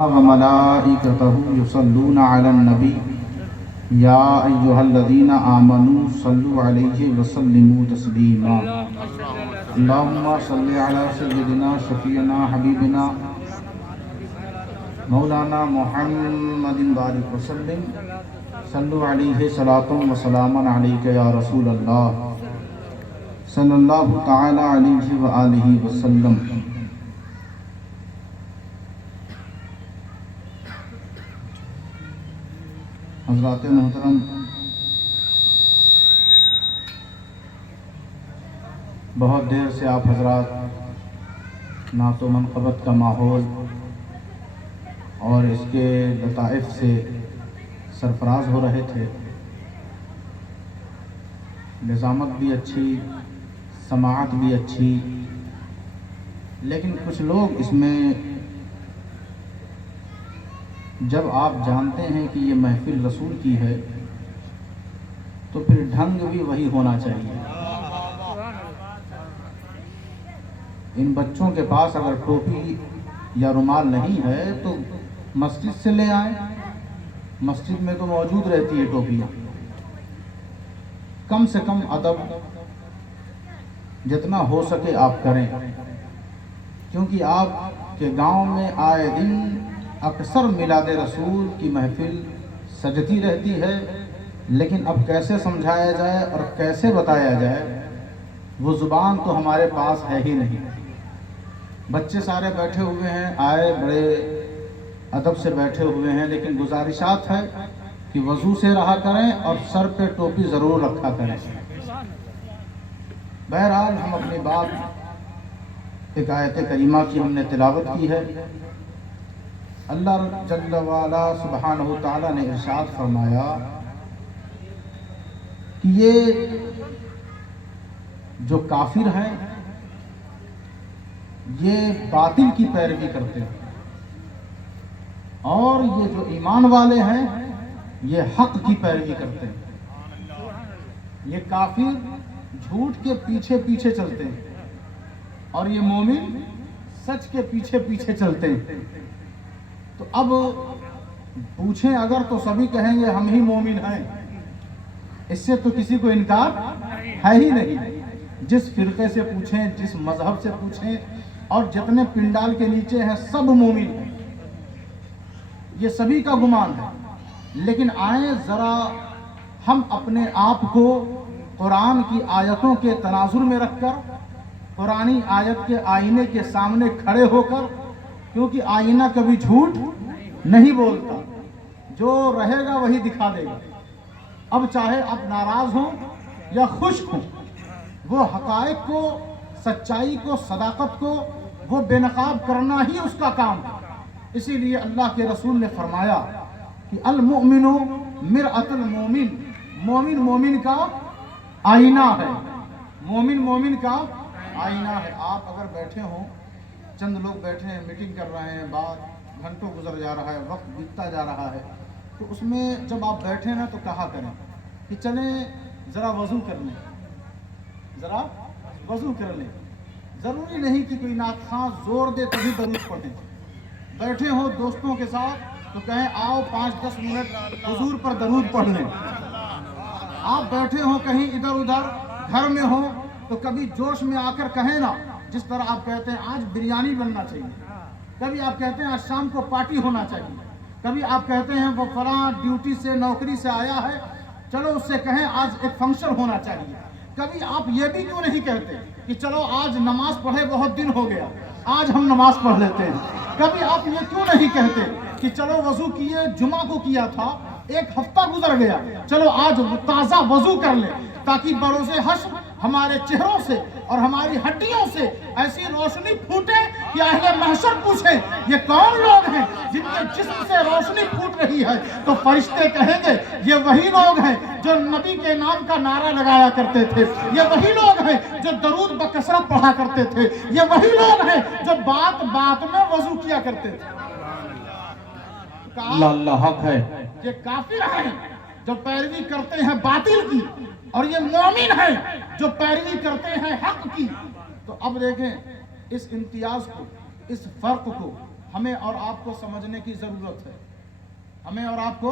وملائكته يصلون على النبي يا أيها الذين آمنوا صلوا عليه وسلموا تسليما اللهم صل على سيدنا شفيعنا حبيبنا مولانا محمد بارك وسلم صلوا عليه صلاة وسلاما عليك يا رسول الله صلى الله تعالى عليه وآله وسلم. حضرات محترم، بہت دیر سے آپ حضرات نعت و منقبت کا ماحول اور اس کے لطائف سے سرفراز ہو رہے تھے. نظامت بھی اچھی، سماعت بھی اچھی، لیکن کچھ لوگ اس میں جب آپ جانتے ہیں کہ یہ محفل رسول کی ہے تو پھر ڈھنگ بھی وہی ہونا چاہیے. ان بچوں کے پاس اگر ٹوپی یا رومال نہیں ہے تو مسجد سے لے آئیں. مسجد میں تو موجود رہتی ہے ٹوپیاں. کم سے کم ادب جتنا ہو سکے آپ کریں، کیونکہ آپ کے گاؤں میں آئے دن اکثر میلاد رسول کی محفل سجتی رہتی ہے، لیکن اب کیسے سمجھایا جائے اور کیسے بتایا جائے وہ زبان تو ہمارے پاس ہے ہی نہیں. بچے سارے بیٹھے ہوئے ہیں، آئے بڑے ادب سے بیٹھے ہوئے ہیں، لیکن گزارشات ہے کہ وضو سے رہا کریں اور سر پہ ٹوپی ضرور رکھا کریں. بہرحال ہم اپنی بات ایک آیت کریمہ کی ہم نے تلاوت کی ہے. اللہ جل وعلا سبحانہ تعالیٰ نے ارشاد فرمایا کہ یہ جو کافر ہیں یہ باطل کی پیروی کرتے ہیں، اور یہ جو ایمان والے ہیں یہ حق کی پیروی کرتے ہیں. یہ کافر جھوٹ کے پیچھے پیچھے چلتے ہیں اور یہ مومن سچ کے پیچھے پیچھے چلتے ہیں. تو اب پوچھیں اگر تو سبھی کہیں گے ہم ہی مومن ہیں. اس سے تو کسی کو انکار ہے ہی نہیں. جس فرقے سے پوچھیں، جس مذہب سے پوچھیں، اور جتنے پنڈال کے نیچے ہیں سب مومن ہیں. یہ سبھی کا گمان ہے. لیکن آئیں ذرا ہم اپنے آپ کو قرآن کی آیتوں کے تناظر میں رکھ کر، قرآنی آیت کے آئینے کے سامنے کھڑے ہو کر، کیونکہ آئینہ کبھی جھوٹ نہیں بولتا، جو رہے گا وہی دکھا دے گا. اب چاہے آپ ناراض ہوں یا خوش ہوں، وہ حقائق کو، سچائی کو، صداقت کو وہ بے نقاب کرنا ہی اس کا کام ہے. اسی لیے اللہ کے رسول نے فرمایا کہ المؤمن مرآۃ المؤمن، مومن مومن کا آئینہ ہے. مومن مومن کا آئینہ ہے. آپ اگر بیٹھے ہوں، چند لوگ بیٹھے ہیں، میٹنگ کر رہے ہیں، بات گھنٹوں گزر جا رہا ہے، وقت بیتتا جا رہا ہے، تو اس میں جب آپ بیٹھے نا تو کہا کریں کہ چلیں ذرا وضو کر لیں، ذرا وضو کر لیں. ضروری نہیں کہ کوئی نعت خواں زور دے تبھی درود پڑھیں. بیٹھے ہو دوستوں کے ساتھ تو کہیں آؤ 5-10 منٹ حضور پر درود پڑھ لیں. آپ بیٹھے ہو کہیں ادھر ادھر گھر میں ہو تو کبھی جوش میں آ کر کہیں نا، جس طرح آپ کہتے ہیں آج بریانی بننا چاہیے، کبھی آپ کہتے ہیں آج شام کو پارٹی ہونا چاہیے، کبھی آپ کہتے ہیں وہ فلاں ڈیوٹی سے نوکری سے آیا ہے، چلو اس سے کہیں آج ایک فنکشن ہونا چاہیے. کبھی آپ یہ بھی کیوں نہیں کہتے کہ چلو آج نماز پڑھے بہت دن ہو گیا، آج ہم نماز پڑھ لیتے ہیں. کبھی آپ یہ کیوں نہیں کہتے کہ چلو وضو کیے، جمعہ کو کیا تھا، ایک ہفتہ گزر گیا، چلو آج تازہ وضو کر لیں، تاکہ بروز حشر ہمارے چہروں سے اور ہماری ہڈیوں سے ایسی روشنی پھوٹے کہ اہل محشر پوچھیں یہ کون لوگ ہیں جن کے جسم سے روشنی پھوٹ رہی ہے. تو فرشتے کہیں گے یہ وہی لوگ ہیں جو نبی کے نام کا نعرہ لگایا کرتے تھے، یہ وہی لوگ ہیں جو درود بکثرت پڑھا کرتے تھے، یہ وہی لوگ ہیں جو بات بات میں وضو کیا کرتے تھے. اللہ اللہ حق ہے. یہ کافر ہیں جو پیروی کرتے ہیں باطل کی، اور یہ مومن ہیں جو پیروی کرتے ہیں حق کی. تو اب دیکھیں اس امتیاز کو، اس فرق کو ہمیں اور آپ کو سمجھنے کی ضرورت ہے، ہمیں اور آپ کو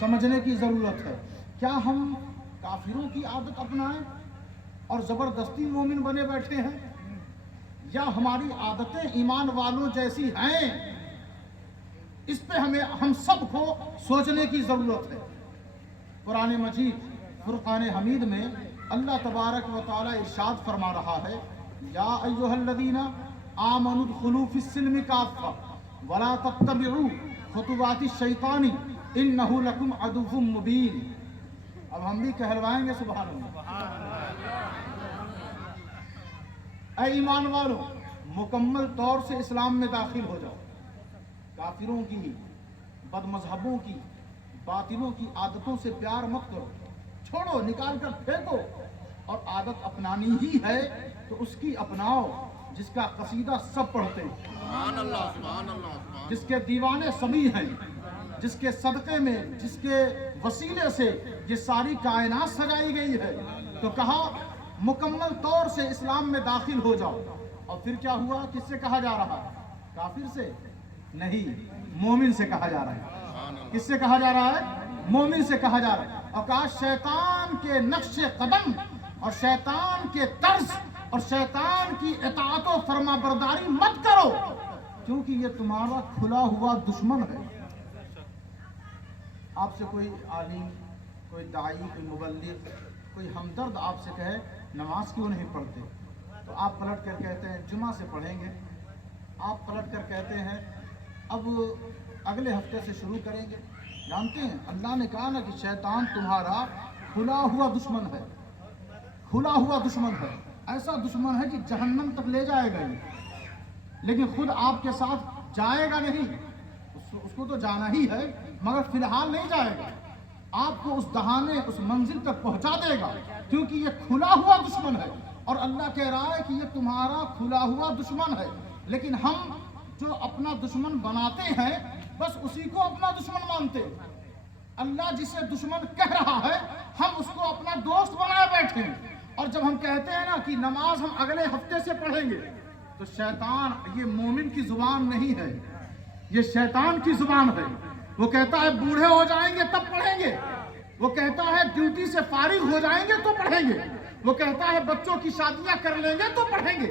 سمجھنے کی ضرورت ہے۔ کیا ہم کافروں کی عادت اپنائیں اور زبردستی مومن بنے بیٹھے ہیں، یا ہماری عادتیں ایمان والوں جیسی ہیں؟ اس پہ ہم سب کو سوچنے کی ضرورت ہے۔ قرآن مجید فرقان حمید میں اللہ تبارک و تعالی ارشاد فرما رہا ہے، یا ایھا الذین آمنوا ادخلوا فی السلم کافہ ولا تتبعوا خطوات الشیطان انہ لکم عدو مبین۔ اب ہم بھی کہلوائیں گے سبحان اللہ۔ اے ایمان والو، مکمل طور سے اسلام میں داخل ہو جاؤ، کافروں کی، بد مذہبوں کی، باطلوں کی عادتوں سے پیار مت کرو، چھوڑو، نکال کر پھینکو، اور عادت اپنانی ہی ہے تو اس کی اپناؤ جس کا قصیدہ سب پڑھتے ہیں، سبحان اللہ سبحان اللہ، جس کے دیوانے سبھی ہیں، جس کے صدقے میں، جس کے وسیلے سے یہ ساری کائنات سجائی گئی ہے۔ تو کہا مکمل طور سے اسلام میں داخل ہو جاؤ، اور پھر کیا ہوا؟ کس سے کہا جا رہا ہے؟ کافر سے نہیں، مومن سے کہا جا رہا ہے۔ کس سے کہا جا رہا ہے؟ مومن سے کہا جا رہا ہے۔ اور کہا شیطان کے نقش قدم اور شیطان کے طرز اور شیطان کی اطاعت و فرما برداری مت کرو، کیونکہ یہ تمہارا کھلا ہوا دشمن ہے۔ آپ سے کوئی عالم، کوئی داعی، کوئی مبلغ، کوئی ہمدرد آپ سے کہے نماز کیوں نہیں پڑھتے، تو آپ پلٹ کر کہتے ہیں جمعہ سے پڑھیں گے۔ آپ پلٹ کر کہتے ہیں اب اگلے ہفتے سے شروع کریں گے۔ جانتے ہیں اللہ نے کہا نا کہ شیطان تمہارا کھلا ہوا دشمن ہے، کھلا ہوا دشمن ہے، ایسا دشمن ہے کہ جہنم تک لے جائے گا یہ، لیکن خود آپ کے ساتھ جائے گا نہیں، اس کو تو جانا ہی ہے مگر فی الحال نہیں جائے گا، آپ کو اس دہانے، اس منزل تک پہنچا دے گا، کیونکہ یہ کھلا ہوا دشمن ہے۔ اور اللہ کہہ رہا ہے کہ یہ تمہارا کھلا ہوا دشمن ہے، لیکن ہم جو اپنا دشمن بناتے ہیں بس اسی کو اپنا دشمن مانتے ہیں۔ اللہ جسے دشمن کہہ رہا ہے ہم اس کو اپنا دوست بنائے بیٹھے ہیں، اور جب ہم کہتے ہیں نا کہ نماز ہم اگلے ہفتے سے پڑھیں گے، تو شیطان، یہ مومن کی زبان نہیں ہے، یہ شیطان کی زبان ہے۔ وہ کہتا ہے بوڑھے ہو جائیں گے تب پڑھیں گے، وہ کہتا ہے ڈیوٹی سے فارغ ہو جائیں گے تو پڑھیں گے، وہ کہتا ہے بچوں کی شادیاں کر لیں گے تو پڑھیں گے،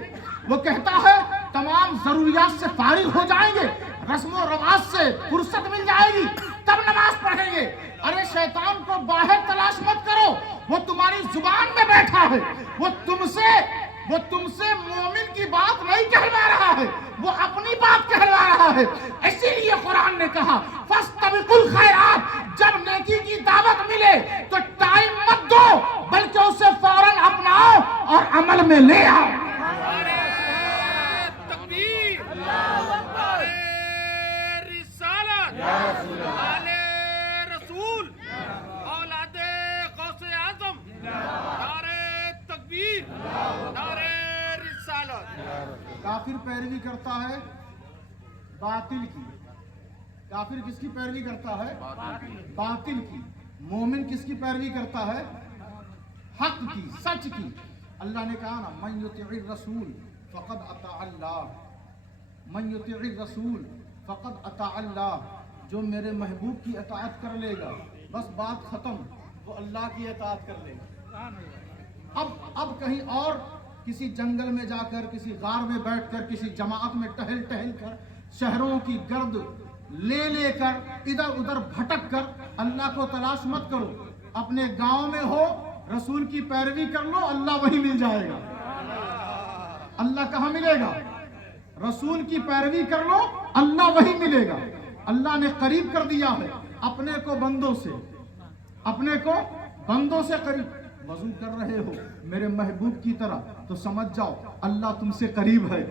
وہ کہتا ہے تمام ضروریات سے فارغ ہو جائیں گے، رسم و رواج سے فرصت مل جائے گی تب نماز پڑھیں گے۔ ارے شیطان کو باہر تلاش مت کرو، وہ تمہاری زبان میں بیٹھا ہے، وہ تم سے مومن کی بات نہیں کہلوا رہا ہے، وہ اپنی بات کہلوا رہا ہے۔ اسی لیے قرآن نے کہا فاستبقوا الخیرات، جب نیکی کی دعوت ملے تو ٹائم مت دو بلکہ اسے فوراً اپناؤ اور عمل میں لے آؤ۔ تکبیر، رسالت، رسول، اولاد غوث اعظم، نعرہ تکبیر، نعرہ رسالت۔ کافر پیروی کرتا ہے باطل کی۔ کافر کس کی پیروی کرتا ہے؟ باطل کی۔ مومن کس کی پیروی کرتا ہے؟ حق کی، سچ کی۔ اللہ نے کہا نا من یطع الرسول فقد اطاع اللہ، من یطع الرسول فقد اطاع اللہ، جو میرے محبوب کی اطاعت کر لے گا بس بات ختم، وہ اللہ کی اطاعت کر لے گا۔ اب کہیں اور کسی جنگل میں جا کر، کسی غار میں بیٹھ کر، کسی جماعت میں ٹہل کر، شہروں کی گرد لے کر، ادھر ادھر بھٹک کر اللہ کو تلاش مت کرو۔ اپنے گاؤں میں ہو، رسول کی پیروی کر لو، اللہ وہی مل جائے گا۔ اللہ کہاں ملے گا؟ رسول کی پیروی کر لو، اللہ وہی ملے گا۔ اللہ نے قریب کر دیا ہے اپنے کو بندوں سے، اپنے کو بندوں سے قریب۔ وضو کر رہے ہو میرے محبوب کی طرح تو سمجھ جاؤ اللہ تم سے قریب ہے،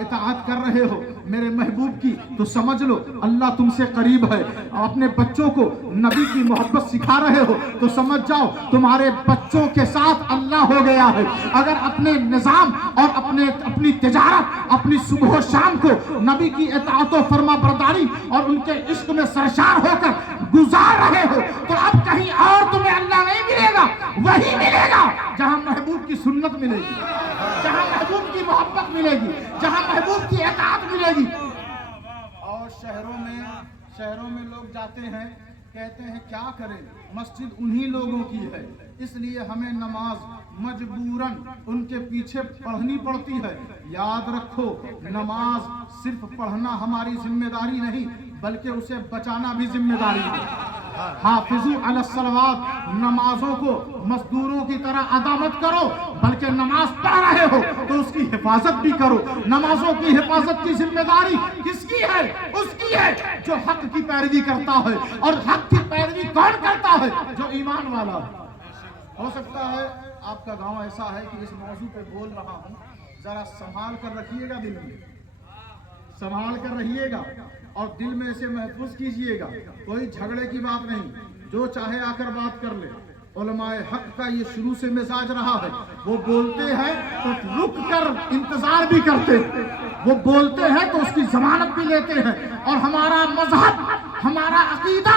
اطاعت کر رہے ہو میرے محبوب کی تو سمجھ لو اللہ تم سے قریب ہے، اپنے بچوں کو نبی کی محبت سکھا رہے ہو تو سمجھ جاؤ تمہارے بچوں کے ساتھ اللہ ہو گیا ہے۔ اگر اپنے نظام اور اپنی تجارت، اپنی صبح و شام کو نبی کی اطاعت و فرما برداری اور ان کے عشق میں سرشار ہو کر گزار رہے ہو تو اب کہیں اور تمہیں اللہ نہیں ملے گا، وہی ملے گا جہاں محبوب کی سنت ملے گی، جہاں محبوب کی محبت ملے گی، جہاں محبوب کی اطاعت ملے گی۔ اور شہروں میں لوگ جاتے ہیں، کہتے ہیں کیا کریں، مسجد انہی لوگوں کی ہے، اس لیے ہمیں نماز مجبوراً ان کے پیچھے پڑھنی پڑتی ہے۔ یاد رکھو، نماز صرف پڑھنا ہماری ذمہ داری نہیں بلکہ اسے بچانا بھی ذمہ داری ہے۔ حافظوا علی الصلوات، نمازوں کو مزدوروں کی طرح ادا مت کرو، بلکہ نماز پڑھ رہے ہو تو اس کی حفاظت بھی کرو۔ نمازوں کی حفاظت کی ذمہ داری کس کی ہے؟ اس کی ہے جو حق کی پیروی کرتا ہے، اور حق کی پیروی کون کرتا ہے؟ جو ایمان والا ہے۔ ہو سکتا ہے آپ کا گاؤں ایسا ہے کہ اس موضوع پہ بول رہا ہوں، ذرا سنبھال کر رکھیے گا، دل میں سنبھال کر رہیے گا اور دل میں اسے محفوظ کیجئے گا۔ کوئی جھگڑے کی بات نہیں، جو چاہے آ کر بات کر لے۔ علماء حق کا یہ شروع سے مزاج رہا ہے، وہ بولتے ہیں تو رک کر انتظار بھی کرتے ہیں، وہ بولتے ہیں تو اس کی ضمانت بھی لیتے ہیں۔ اور ہمارا مذہب، ہمارا عقیدہ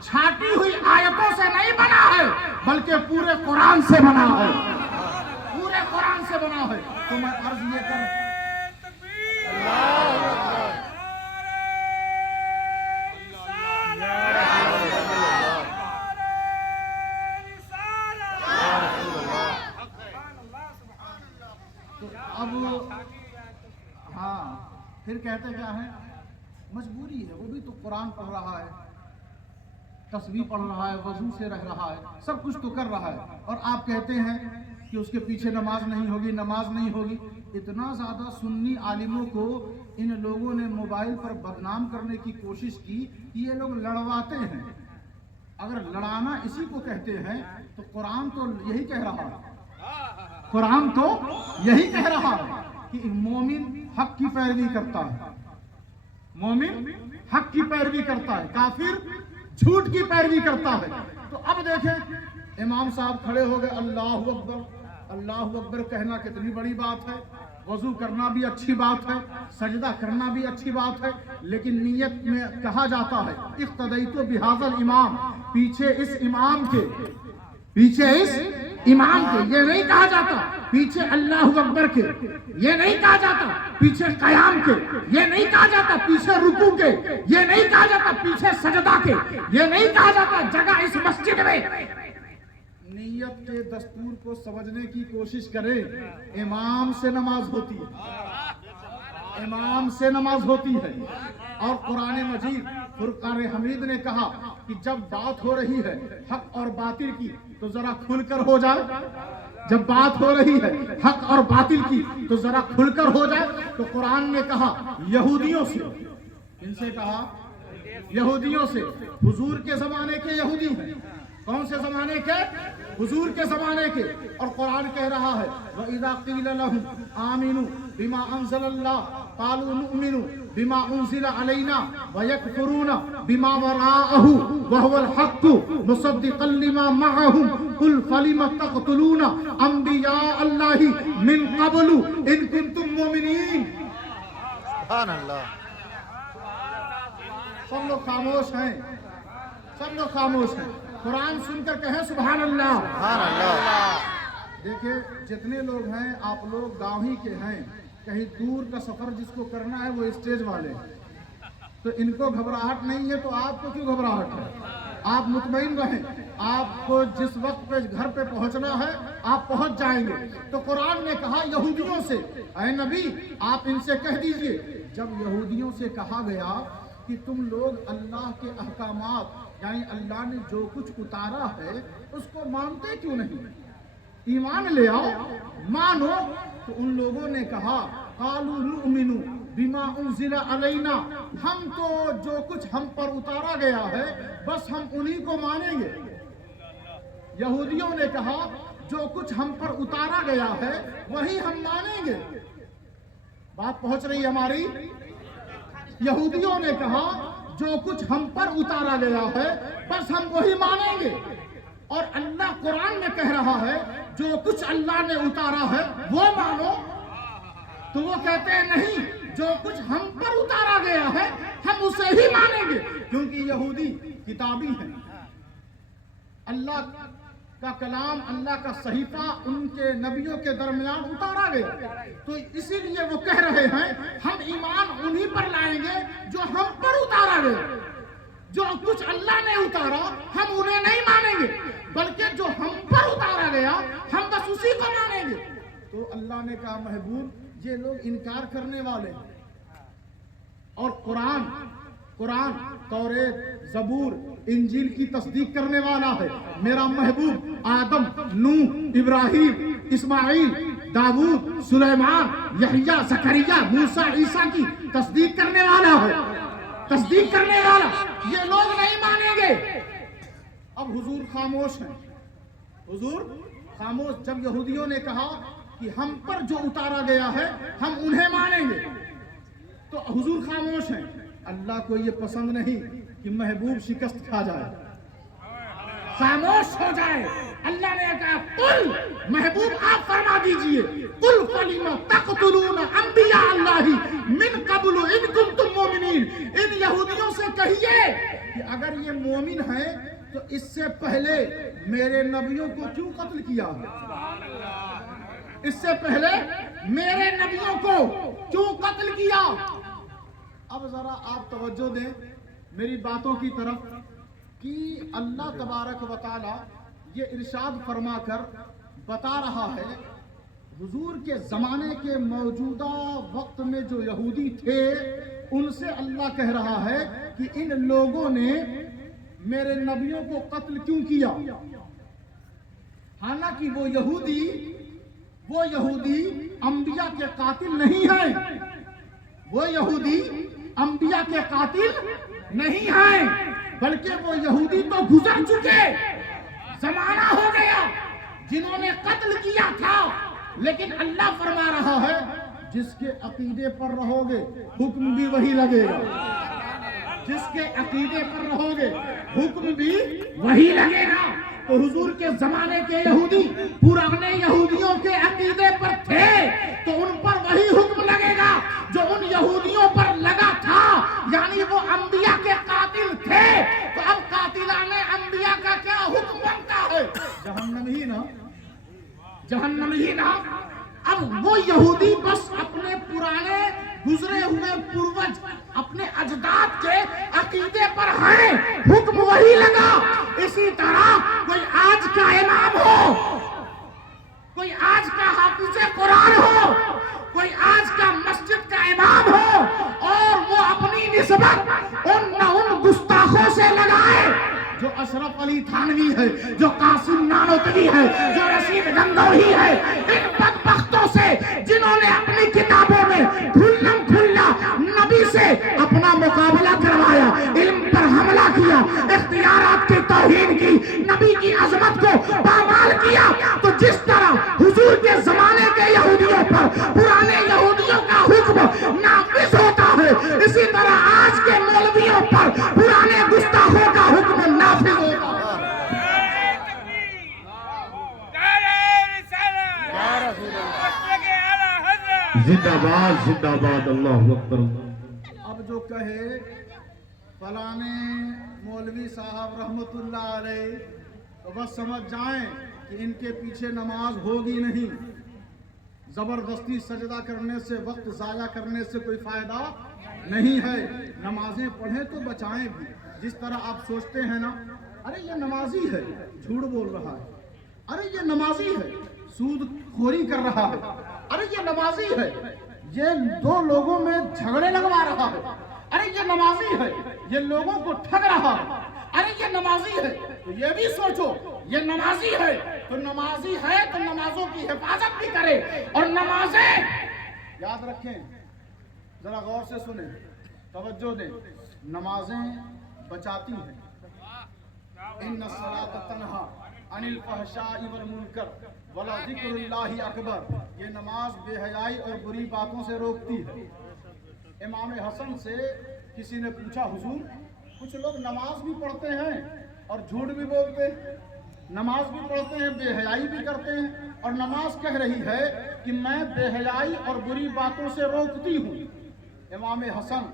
چھاٹی ہوئی آیتوں سے نہیں بنا ہے بلکہ پورے قرآن سے بنا ہے، پورے قرآن سے بنا ہے۔ تو میں عرض یہ کر پھر کہتے کیا ہیں، مجبوری ہے، وہ بھی تو قرآن پڑھ رہا ہے، تسبیح پڑھ رہا ہے، وضو سے رہ رہا ہے، سب کچھ تو کر رہا ہے، اور آپ کہتے ہیں کہ اس کے پیچھے نماز نہیں ہوگی، نماز نہیں ہوگی۔ اتنا زیادہ سنی عالموں کو ان لوگوں نے موبائل پر بدنام کرنے کی کوشش کی کہ یہ لوگ لڑواتے ہیں۔ اگر لڑانا اسی کو کہتے ہیں تو قرآن تو یہی کہہ رہا ہے، قرآن تو یہی کہہ رہا ہے کہ مومن حق کی پیروی کرتا ہے، مومن حق کی پیروی کرتا ہے، کافر جھوٹ کی پیروی کرتا ہے۔ تو اب دیکھیں، امام صاحب کھڑے ہو گئے، اللہ اکبر، اللہ اکبر کہنا کتنی بڑی بات ہے، وضو کرنا بھی اچھی بات ہے، سجدہ کرنا بھی اچھی بات ہے، لیکن نیت میں کہا جاتا ہے اقتدیت بہذا الامام، پیچھے اس امام کے، پیچھے اس امام کے، یہ نہیں کہا جاتا پیچھے اللہ اکبر کے، یہ نہیں کہا جاتا پیچھے قیام کے، یہ نہیں کہا جاتا پیچھے رکوع کے، یہ نہیں کہا جاتا پیچھے سجدہ کے، یہ نہیں کہا جاتا جگہ اس مسجد میں۔ نیت کے دستور کو سمجھنے کی کوشش کریں، امام سے نماز ہوتی ہے، امام سے نماز ہوتی ہے۔ اور قرآن مجید فرقان حمید نے کہا کہ جب بات ہو رہی ہے حق اور باطل کی تو ذرا کھل کر ہو جائے، جب بات ہو رہی ہے حق اور باطل کی تو ذرا کھل کر ہو جائے۔ تو قرآن نے کہا یہودیوں سے، ان سے کہا یہودیوں سے، حضور کے زمانے کے یہودی ہیں، کون سے زمانے کے؟ حضور کے زمانے کے۔ اور قرآن کہہ رہا ہے وَإِذَا قِيلَ لَهُمْ آمِنُوا بِمَا أَنزَلَ اللَّهُ قَالُوا نُؤْمِنُ بِمَا أُنزِلَ عَلَيْنَا وَيَكْفُرُونَ بِمَا وَرَاءَهُ وَهُوَ الْحَقُّ مُصَدِّقًا لِمَا مَعَهُمْ قُلْ فَلِمَ تَقْتُلُونَ أَنبِيَاءَ اللَّهِ مِنْ قَبْلُ إِن كُنتُم مُّؤْمِنِينَ۔ سبحان اللہ۔ سب لوگ خاموش ہیں، سب لوگ خاموش ہیں، قرآن سن کر کہیں سبحان اللہ۔ سبحان اللہ۔ دیکھیں جتنے لوگ ہیں آپ لوگ گاؤں ہی کے ہیں، کہیں دور کا سفر جس کو کرنا ہے وہ اسٹیج والے، تو ان کو گھبراہٹ نہیں ہے تو آپ کو کیوں گھبراہٹ ہے؟ آپ مطمئن رہیں، آپ کو جس وقت پہ گھر پہ پہنچنا ہے آپ پہنچ جائیں گے۔ تو قرآن نے کہا یہودیوں سے، اے نبی آپ ان سے کہہ دیجئے، جب یہودیوں سے کہا گیا کہ تم لوگ اللہ کے احکامات یعنی اللہ نے جو کچھ اتارا ہے اس کو مانتے کیوں نہیں؟ ایمان لے آؤ، مانو۔ تو ان لوگوں نے کہا قالوا نؤمن بما انزل علینا، ہم تو جو کچھ ہم پر اتارا گیا ہے بس ہم انہی کو مانیں گے۔ یہودیوں نے کہا جو کچھ ہم پر اتارا گیا ہے وہی ہم مانیں گے۔ بات پہنچ رہی ہے ہماری؟ یہودیوں نے کہا جو کچھ ہم پر اتارا گیا ہے بس ہم وہی مانیں گے، اور اللہ قرآن میں کہہ رہا ہے جو کچھ اللہ نے اتارا ہے وہ مانو۔ تو وہ کہتے ہیں نہیں، جو کچھ ہم پر اتارا گیا ہے ہم اسے ہی مانیں گے، کیونکہ یہودی کتابی ہیں، اللہ کا کلام، اللہ کا صحیفہ ان کے نبیوں کے درمیان اتارا گیا، تو اسی لیے وہ کہہ رہے ہیں ہم ایمان انہی پر لائیں گے جو ہم پر اتارا گیا۔ جو کچھ اللہ نے اتارا ہم انہیں نہیں مانیں گے، بلکہ جو ہم پر اتارا گیا ہم بس اسی کو مانیں گے۔ تو اللہ نے کہا محبوب یہ لوگ انکار کرنے والے ہیں، اور قرآن توریت زبور انجیل کی تصدیق کرنے والا ہے۔ میرا محبوب آدم، نوح، ابراہیم، اسماعیل، داؤد، سلیمان، یحییٰ، زکریا، موسیٰ، عیسیٰ کی تصدیق کرنے والا ہے، تصدیق کرنے والا۔ یہ لوگ نہیں مانیں گے۔ اب حضور خاموش ہیں، حضور خاموش۔ جب یہودیوں نے کہا کہ ہم پر جو اتارا گیا ہے ہم انہیں مانیں گے، تو حضور خاموش ہیں۔ اللہ کو یہ پسند نہیں کہ محبوب شکست کھا جائے، خاموش ہو جائے۔ اللہ نے کہا قل، محبوب آپ فرما دیجئے، قل فلم تقتلون انبیاء اللہ من قبل ان کنتم مومنین۔ ان یہودیوں سے کہیے کہ اگر یہ مومن ہیں تو اس سے پہلے میرے نبیوں کو کیوں قتل کیا؟ اس سے پہلے میرے نبیوں کو کیوں قتل کیا؟ اب ذرا آپ توجہ دیں میری باتوں کی طرف کہ اللہ تبارک و تعالی یہ ارشاد فرما کر بتا رہا ہے حضور کے زمانے کے موجودہ وقت میں جو یہودی تھے ان سے اللہ کہہ رہا ہے کہ ان لوگوں نے میرے نبیوں کو قتل کیوں کیا؟ حالانکہ وہ یہودی انبیاء کے قاتل نہیں ہیں، وہ یہودی انبیاء کے قاتل نہیں ہیں، بلکہ وہ یہودی تو گزر چکے، زمانہ ہو گیا جنہوں نے قتل کیا تھا۔ لیکن اللہ فرما رہا ہے جس کے عقیدے پر رہو گے حکم بھی وہی لگے گا، جس کے عقیدے پر رہو گے حکم بھی وہی لگے گا۔ تو حضور کے زمانے کے یہودی پرانے یہودیوں کے عقیدے پر تھے تو ان پر وہی حکم لگے گا جو ان یہودیوں پر لگا تھا، یعنی وہ انبیاء کے قاتل تھے۔ تو اب قاتلان انبیاء کا کیا حکم بنتا ہے؟ جہنم ہی نا۔ اب وہ یہودی بس اپنے پرانے گزرے ہوئے پروج اپنے اجداد کے عقیدے پر ہیں، حکم وہی لگا۔ اسی طرح کوئی آج کا امام ہو، کوئی آج کا حافظ قرآن ہو، کوئی آج کا مسجد کا امام ہو اور وہ اپنی نسبت ان گستاخوں سے لگائے جو اشرف علی تھانوی ہے، جو قاسم نانوتوی ہے، جو رشید گنگوہی ہے، ان بدبختوں سے جنہوں نے اپنی کتابوں میں کھلم کھلا نبی سے اپنا مقابلہ کروایا، علم پر حملہ کیا، اختیارات کی توہین کی، نبی کی عظمت کو پامال کیا۔ تو جس طرح حضور کے زمانے کے یہودیوں پر پرانے یہودیوں کا حکم نافذ ہوتا ہے، اسی طرح آج کے مولویوں پر پرانے گستاخوں کا حکم نافذ ہوتا ہے۔ زندہ باد زندہ باد، اللہ اکبر۔ اب جو کہے فلانے مولوی صاحب رحمت اللہ علیہ تو بس سمجھ جائیں کہ ان کے پیچھے نماز ہوگی نہیں، زبردستی سجدہ کرنے سے، وقت ضائع کرنے سے کوئی فائدہ نہیں ہے۔ نمازیں پڑھیں تو بچائیں بھی۔ جس طرح آپ سوچتے ہیں نا ارے یہ نمازی ہے جھوٹ بول رہا ہے، ارے یہ نمازی ہے سود خوری کر رہا ہے، ارے یہ نمازی ہے یہ دو لوگوں میں جھگڑے لگوا رہا ہے، ارے یہ نمازی ہے یہ لوگوں کو ٹھگ رہا ہے، ارے یہ نمازی ہے۔ تو یہ بھی سوچو یہ نمازی ہے تو نمازی ہے تو نمازوں کی حفاظت بھی کرے، اور نمازیں یاد رکھیں، ذرا غور سے سنیں، توجہ دیں، نمازیں بچاتی ہیں۔ ان الصلاۃ تنہا عن الفحشاء والمنکر ولذکر اللہ اکبر، یہ نماز بے حیائی اور بری باتوں سے روکتی ہے۔ امام حسن سے کسی نے پوچھا حضور کچھ لوگ نماز بھی پڑھتے ہیں اور جھوٹ بھی بولتے ہیں، نماز بھی پڑھتے ہیں بے حیائی بھی کرتے ہیں، اور نماز کہہ رہی ہے کہ میں بے حیائی اور بری باتوں سے روکتی ہوں۔ امام حسن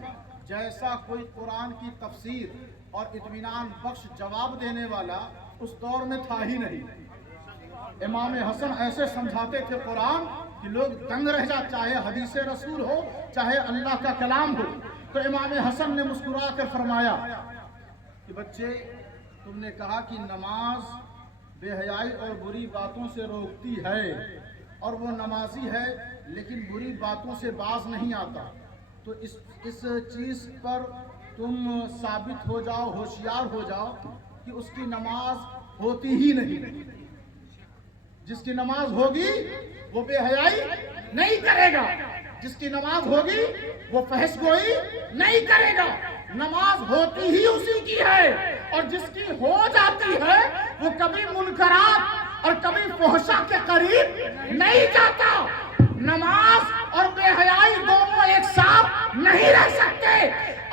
جیسا کوئی قرآن کی تفسیر اور اطمینان بخش جواب دینے والا اس دور میں تھا ہی نہیں۔ امام حسن ایسے سمجھاتے تھے قرآن کہ لوگ دنگ رہ جا، چاہے حدیث رسول ہو چاہے اللہ کا کلام ہو۔ تو امام حسن نے مسکرا کر فرمایا کہ بچے، تم نے کہا کہ نماز بے حیائی اور بری باتوں سے روکتی ہے، اور وہ نمازی ہے لیکن بری باتوں سے باز نہیں آتا، تو اس چیز پر تم ثابت ہو جاؤ، ہوشیار ہو جاؤ کہ اس کی نماز ہوتی ہی نہیں۔ جس کی نماز ہوگی وہ بے حیائی نہیں کرے گا، جس کی نماز ہوگی وہ فحش گوئی نہیں کرے گا۔ نماز ہوتی ہی اسی کی ہے، اور جس کی ہو جاتی ہے وہ کبھی منکرات اور کبھی فحشا کے قریب نہیں جاتا۔ نماز اور بے حیائی دونوں ایک ساتھ نہیں رہ سکتے،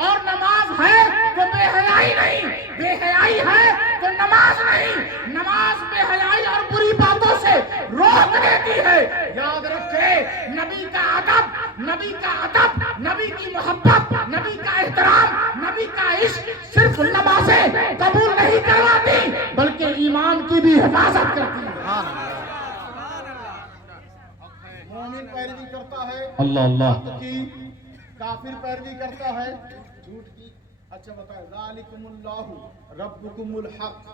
اور نماز ہے تو بے حیائی نہیں، بے حیائی ہے تو نماز نہیں۔ نماز بے حیائی اور بری باتوں سے روک دیتی ہے۔ یاد رکھے، نبی کا ادب، نبی کا ادب، نبی کی محبت، نبی کا احترام، نبی کا عشق صرف نمازیں قبول نہیں کرواتی بلکہ ایمان کی بھی حفاظت کرتی ہے۔ مومن پیروی کرتا ہے اللہ اللہ حق کی، کافر پیروی کرتا ہے جھوٹ کی۔ اچھا بتائیں، ذالکم اللہ ربکم الحق،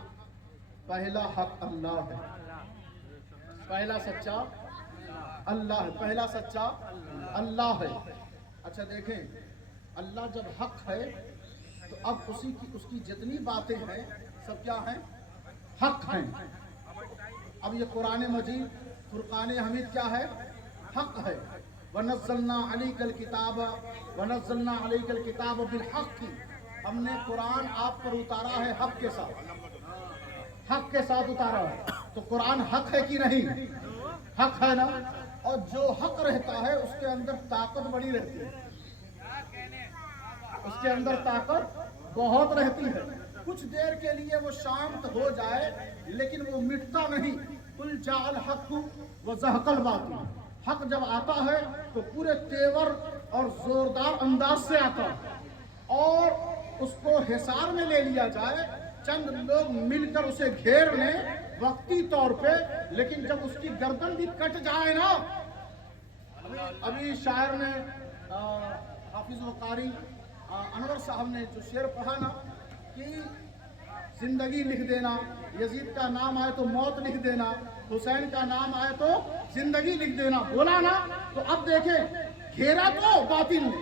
پہلا حق اللہ ہے، پہلا سچا اللہ ہے، پہلا سچا اللہ ہے۔ اچھا دیکھیں، اللہ جب حق ہے تو اب اس کی جتنی باتیں ہیں سب کیا ہیں؟ حق ہیں۔ اب یہ قرآن مجید فرقان حمید کیا ہے؟ حق ہے۔ وَنَزَّلْنَا عَلَيْكَ الْكِتَابَ وَنَزَّلْنَا عَلَيْكَ الْكِتَابَ بِالْحَقِّ، ہم نے قرآن آپ پر اتارا ہے حق کے ساتھ، حق کے ساتھ اتارا ہے۔ تو قرآن حق ہے کہ نہیں؟ حق ہے نا؟ اور جو حق رہتا ہے اس کے اندر طاقت بڑی رہتی ہے، اس کے اندر طاقت بہت رہتی ہے۔ کچھ دیر کے لیے وہ شانت ہو جائے لیکن وہ مٹتا نہیں۔ قُلْ جَاءَ الْحَقُّ وَزَهَقَ الْبَاطِلُ، حق جب آتا ہے تو پورے تیور اور زوردار انداز سے آتا ہے، اور اس کو حصار میں لے لیا جائے، چند لوگ مل کر اسے گھیر لیں وقتی طور پہ، لیکن جب اس کی گردن بھی کٹ جائے نا، ابھی شاعر نے حافظ و قاری انور صاحب نے جو شعر پڑھا نا کہ زندگی لکھ دینا، یزید کا نام آئے تو موت لکھ دینا، حسین کا نام آئے تو زندگی لکھ دینا، بولا نا، تو اب دیکھیں گھیرا تو باطل نے،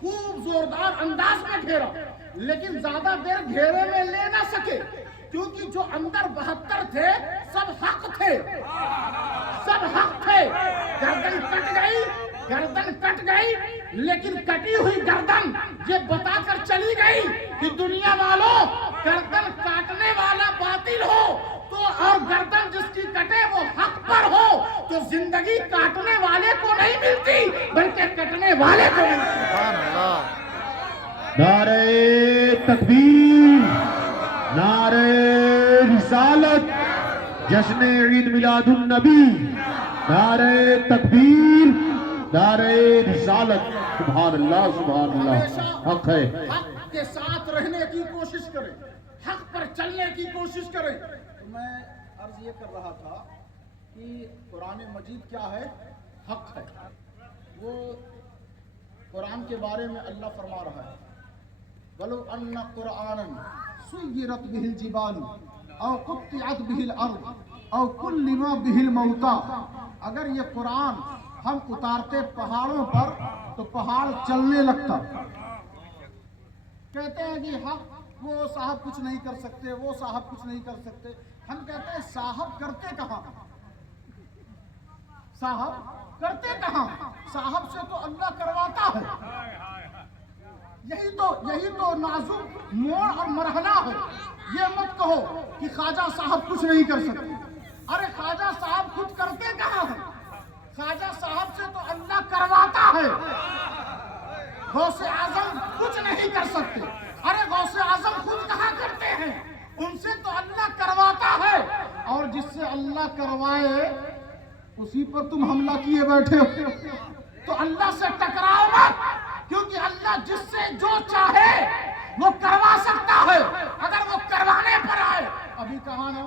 خوب زوردار انداز میں گھیرا، لیکن زیادہ دیر گھیرے میں لے نہ سکے، کیونکہ جو اندر 72 تھے سب حق تھے، سب حق تھے۔ گردن کٹ گئی، گردن کٹ گئی، لیکن کٹی ہوئی گردن یہ بتا کر چلی گئی کہ دنیا والوں، گردن کاٹنے والا باطل ہو تو، اور گردن جس کی کٹے وہ حق پر ہو تو زندگی کاٹنے والے کو نہیں ملتی بلکہ کٹنے والے کو ملتی۔ سبحان اللہ۔ نعرہ تکبیر، نعرہ رسالت، جشن عید میلاد النبی، نعرہ تکبیر، نعرہ رسالت، سبحان اللہ سبحان اللہ۔ حق ہے، حق کے ساتھ رہنے کی کوشش کریں، حق پر چلنے کی کوشش کریں۔ تو میں عرض یہ کر رہا تھا کہ قرآن مجید کیا ہے؟ حق ہے۔ وہ قرآن کے بارے میں اللہ فرما رہا ہے، وَلَوْ أَنَّ قُرْآنًا سُيِّرَتْ بِهِ الْجِبَالُ أَوْ قُطِّعَتْ بِهِ الْأَرْضُ أَوْ كُلِّمَ بِهِ الْمَوْتَىٰ، اگر یہ قرآن ہم اتارتے پہاڑوں پر تو پہاڑ چلنے لگتا۔ کہتے ہیں کہ حق وہ صاحب کچھ نہیں کر سکتے، وہ صاحب کچھ نہیں کر سکتے۔ ہم کہتے ہیں صاحب کرتے کہاں، صاحب کرتے کہاں؟ صاحب سے تو اللہ کرواتا ہے۔ یہی تو نازک موڑ اور مرحلہ ہے۔ یہ مت کہو کہ خواجہ صاحب کچھ نہیں کر سکتے، ارے خواجہ صاحب خود کرتے کہاں ہیں؟ خواجہ صاحب سے تو اللہ کرواتا ہے۔ غوث اعظم کچھ نہیں کر سکتے، ارے غوث اعظم خود کہاں کرتے ہیں؟ ان سے تو اللہ کرواتا ہے، اور جس سے اللہ کروائے اسی پر تم حملہ کیے بیٹھے ہو۔ تو اللہ سے ٹکراؤ مت، کیونکہ اللہ جس سے جو چاہے وہ کروا سکتا ہے، اگر وہ کروانے پر آئے۔ ابھی کہا نا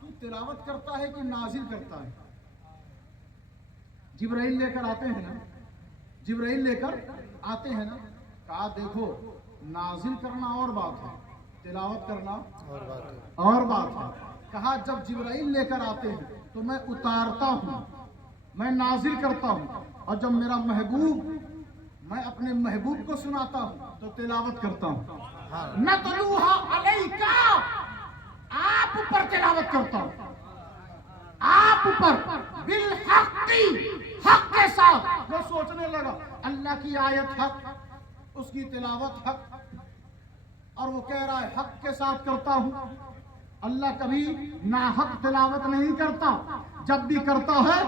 تو تلاوت کرتا ہے کہ نازل کرتا ہے؟ جبرائیل لے کر آتے ہیں نا، جبرائیل لے کر آتے ہیں نا. کہا دیکھو نازل کرنا اور بات ہے، تلاوت کرنا اور بات ہے. اور بات ہے. کہا جب جبرائیل لے کر آتے ہیں تو میں اتارتا ہوں، میں نازل کرتا ہوں، اور جب میرا محبوب، میں اپنے محبوب کو سناتا ہوں تو تلاوت کرتا ہوں. نتلوہا علیکا، آپ پر تلاوت کرتا ہوں، آپ پر بالحق، حق کے ساتھ. وہ سوچنے لگا اللہ کی آیت حق، اس کی تلاوت حق، اور وہ کہہ رہا ہے حق کے ساتھ کرتا ہوں. اللہ کبھی ناحق تلاوت نہیں کرتا، جب بھی کرتا ہے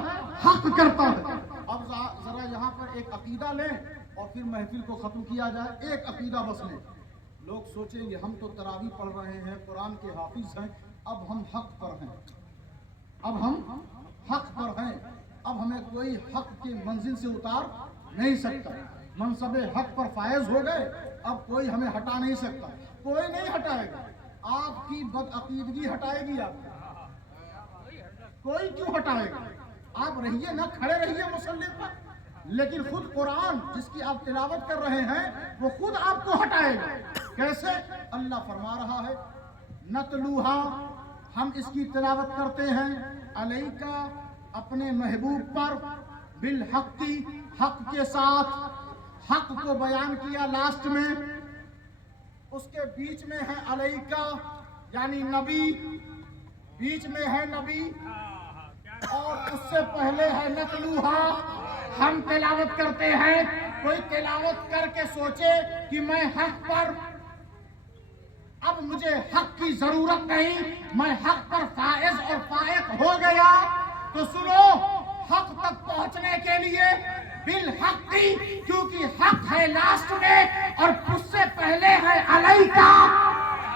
حق کرتا ہے. اب ذرا یہاں پر ایک عقیدہ لیں اور پھر محفل کو ختم کیا جائے. ایک عقیدہ بس لیں. لوگ سوچیں گے ہم تو تراویح پڑھ رہے ہیں، قرآن کے حافظ ہیں، اب ہم حق پر ہیں، اب ہم حق پر ہیں، اب ہمیں کوئی حق کی منزل سے اتار نہیں سکتا. منصب حق پر فائز ہو گئے، اب کوئی ہمیں ہٹا نہیں سکتا. کوئی نہیں ہٹائے گا. آپ کی بدعقیدگی ہٹائے گی آپ کو؟ کوئی کیوں ہٹائے گا؟ آپ رہیے نا، کھڑے رہیے مصلی پر. لیکن خود قرآن جس کی آپ تلاوت کر رہے ہیں وہ خود آپ کو ہٹائے گا. کیسے؟ اللہ فرما رہا ہے نتلوہا، ہم اس کی تلاوت کرتے ہیں، علیکا، اپنے محبوب پر، بالحق، حق کے ساتھ. حق کو بیان کیا لاسٹ میں، اس کے بیچ میں ہے علیکا یعنی نبی، بیچ میں ہے نبی، اور اس سے پہلے ہے نتلوہا، ہم تلاوت کرتے ہیں. کوئی تلاوت کر کے سوچے کہ میں حق پر، اب مجھے حق کی ضرورت نہیں، میں حق پر فائز اور فائق ہو گیا، تو سنو، حق تک پہنچنے کے لیے بالحق، کیونکہ حق ہے لاسٹ میں، اور اس سے پہلے ہے علیکا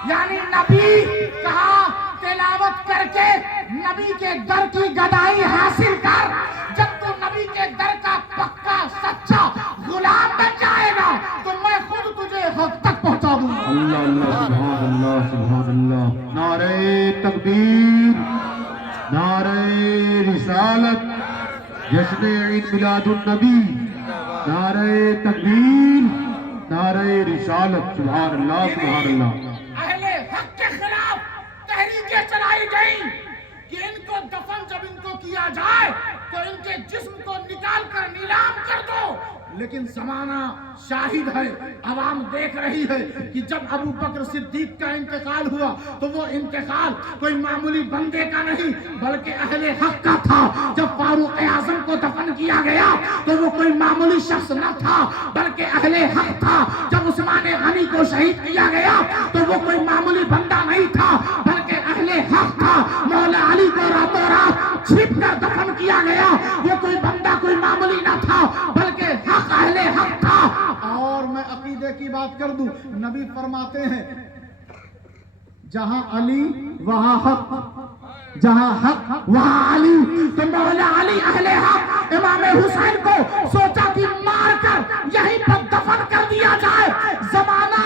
یعنی نبی. کہا تلاوت کر کے نبی کے در کی گدائی حاصل کر. جب تو نبی کے در کا پکا سچا غلام بن جائے گا تو میں خود تجھے حق تک پہنچا دوں گا. اللہ اللہ سبحان اللہ سبحان اللہ. نعرہ تکبیر، نعرہ رسالت، جشن عید میلاد النبی، نعرہ تکبیر، نعرہ رسالت. سبحان اللہ سبحان اللہ. اہل حق کے خلاف تحریکیں چلائی گئیں کہ ان کو دفن جب ان کو کیا جائے تو ان کے جسم کو نکال کر نیلام کر دو. لیکن زمانہ شاہد ہے، عوام دیکھ رہی ہے کہ جب ابو بکر صدیق کا انتقال ہوا تو وہ انتقال کوئی معمولی بندے کا نہیں بلکہ اہل حق کا تھا. جب فاروق اعظم کو دفن کیا گیا تو وہ کوئی معمولی شخص نہ تھا بلکہ اہل حق تھا. جب عثمان غنی کو شہید کیا گیا تو وہ کوئی معمولی بندہ نہیں تھا بلکہ اہل حق تھا. مولا علی کو راتوں رات چھپ کر دفن کیا گیا، وہ کوئی بندہ کوئی معمولی نہ تھا بلکہ حق اہل حق تھا. اور میں عقیدے کی بات کر دوں، نبی فرماتے ہیں جہاں علی وہاں حق، جہاں حق وہاں علی. تو مولا علی اہل حق امام حسین کو سوچا کہ مار کر یہیں پر دفن کر دیا جائے، زمانہ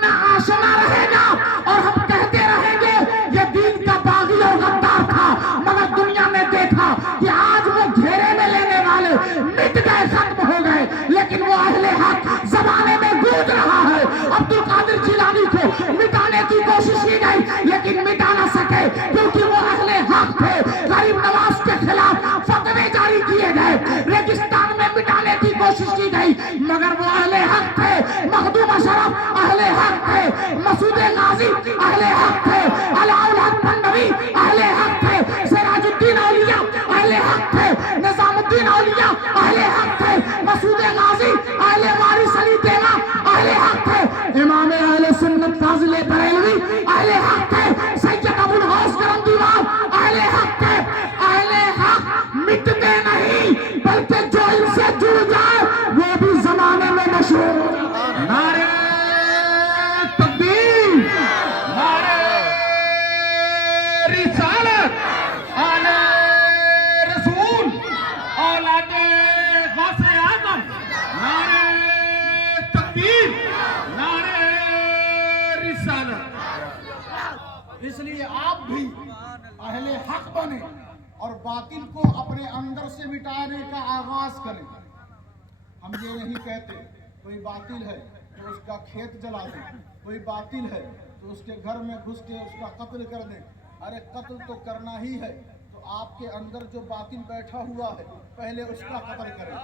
نہ آشنا رہے گا اور ہم کہتے رہیں گے یہ دین کا باغی اور غدار تھا. مگر دنیا نے دیکھا کہ آج وہ گھیرے میں لینے والے مٹ گئے، ختم ہو گئے، لیکن وہ اہل حق زمانے میں گونج رہا ہے. عبد القادر جیلانی کو مٹانے کی کوشش کی گئی لیکن مٹا نہ سکے کیونکہ وہ اہل حق تھے. غریب نواز کے خلاف فتوے جاری کیے گئے، ریگستان میں مٹانے کی کوشش کی گئی مگر وہ اہل حق تھے. مخدوم اشرف اہل حق تھے، مسعود غازی اہل حق تھے، علاء الحق بندوی اہل حق تھے، سراج الدین اولیاء اہل حق تھے، نظام الدین اولیاء اہل حق تھے، مسعود غازی اہل وارث علی دیوا اہل حق تھے، امام اہل سنت فاضل بریلوی اہل حق تھے، سید ابو الغوث کرم دیوان اہل حق تھے. اہل حق مٹتے نہیں بلکہ جو ان سے جڑ جائے وہ بھی زمانے میں مشہور ہو جائے. نعرہ تکبیر، نعرہ رسالت، آل رسول، اولاد غوث اعظم، نعرہ تکبیر، نعرہ رسالت. اس لیے لیے آپ بھی اہل حق بنے اور باطل کو اپنے اندر سے مٹانے کا آغاز کریں. ہم یہ نہیں کہتے کوئی باطل ہے تو اس کا کھیت جلا دیں, کوئی باطل ہے تو اس کے گھر میں گھس کے اس کا قتل کر دیں. ارے قتل تو کرنا ہی ہے تو آپ کے اندر جو باطل بیٹھا ہوا ہے پہلے اس کا قتل کریں,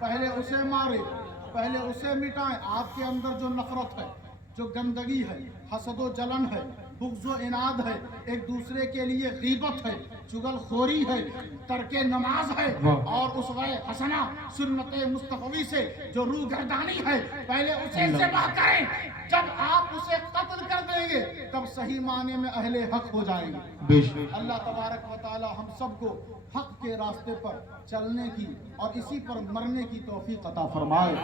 پہلے اسے ماریں, پہلے اسے مٹائیں. آپ کے اندر جو نفرت ہے, جو گندگی ہے, حسد و جلن ہے, بغض و عناد ہے, ایک دوسرے کے لیے غیبت ہے, چغل خوری ہے, ترک نماز ہے, اور اسوہ حسنہ سنت مصطفی سے جو روح گردانی ہے, پہلے اسے ذبح کریں. جب آپ اسے قتل کر دیں گے تب صحیح معنی میں اہل حق ہو جائیں گے. بے شک اللہ تبارک و تعالی ہم سب کو حق کے راستے پر چلنے کی اور اسی پر مرنے کی توفیق عطا فرمائے.